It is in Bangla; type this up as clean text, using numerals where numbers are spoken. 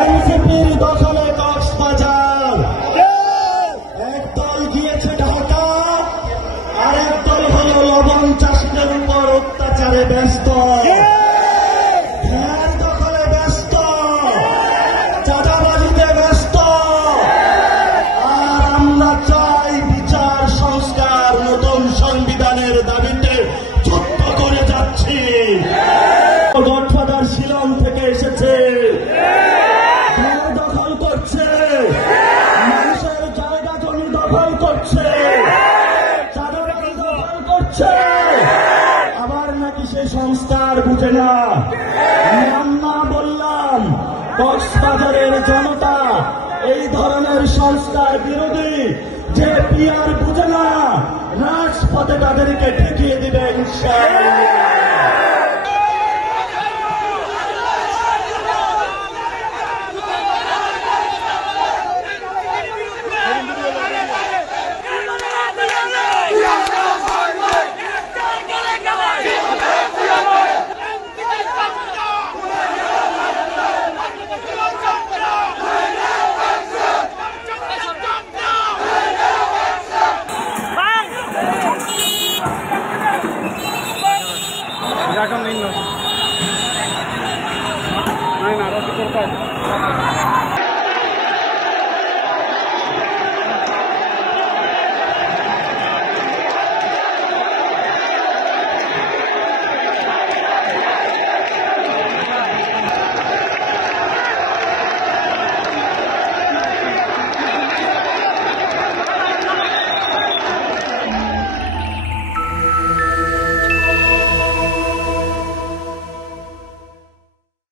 এনসিপির দখলে কক্সবাজার, একদল গিয়েছে ঢাকা, আর একদল হলো লবণ চাষীদের উপর অত্যাচারে ব্যস্ত, দখলে ব্যস্ত, চাঁদাবাজিতে ব্যস্ত। আর আমরা চাই বিচার সংস্কার, নতুন সংবিধানের দাবিতে যুদ্ধ করে যাচ্ছি। গডফাদার শিলং থেকে এসেছে, দখল করছে, মানুষের জায়গা জমি দখল করছে, চাঁদাবাজি দখল করছে, আবার নাকি সে সংস্কার বুঝে না। আমরা বললাম কক্সবাজারের জনতা এই ধরনের সংস্কার বিরোধী, যে পিয়ার বুঝে না, রাজপথে তাদেরকে ঠেকিয়ে দিবে ইনশাআল্লাহ। Jangan main, main, harus dikorban.